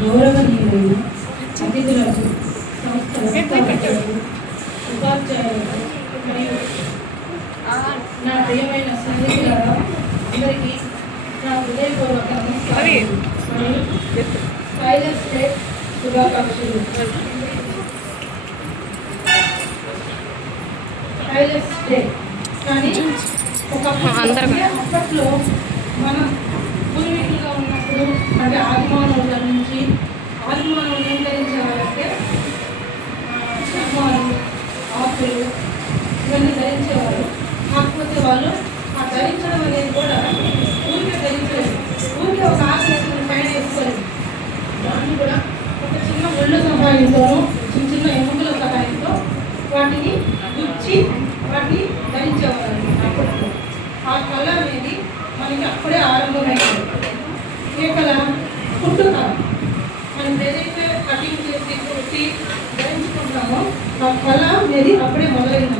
గౌరవనీయులైన అతిథులకు, సంస్థ వ్యవస్థాపకులకు, ఉపాధ్యాయులకు మరియు నా ప్రియమైన స్నేహితులారా అందరికీ నా హృదయపూర్వక నమస్కారాలు మరియు ఫైనల్స్ డే శుభాకాంక్షలు. ఫైనల్స్ డే కానీ అప్పట్లో మనం పూర్వీకులుగా ఉన్నప్పుడు అంటే ఆదిమానవుల నుంచి ఆదిమానవులు ఏం ధరించేవారంటే చర్మాలు, ఆకులు ఇవన్నీ ధరించేవారు. కాకపోతే వాళ్ళు ఆ ధరించడం అనేది కూడా ఊరికే ధరించలేదు, ఊరికే ఒక ఆకు వేసుకుని పైన వేసుకోలేదు. దాన్ని కూడా ఒక చిన్న ముళ్ళ సహాయంతోనూ చిన్న చిన్న ఎముకల సహాయంతో వాటిని గుచ్చి వాటిని ధరించేవారు. అప్పట్లో ఆ కళ అనేది మనకి అప్పుడే ఆరంభమైంది. ఏ కళ? కుట్టు కళ. మనం ఏదైతే కటింగ్ చేసి కుట్టి ధరించుకుంటామో ఆ కళ అనేది అప్పుడే మొదలైంది.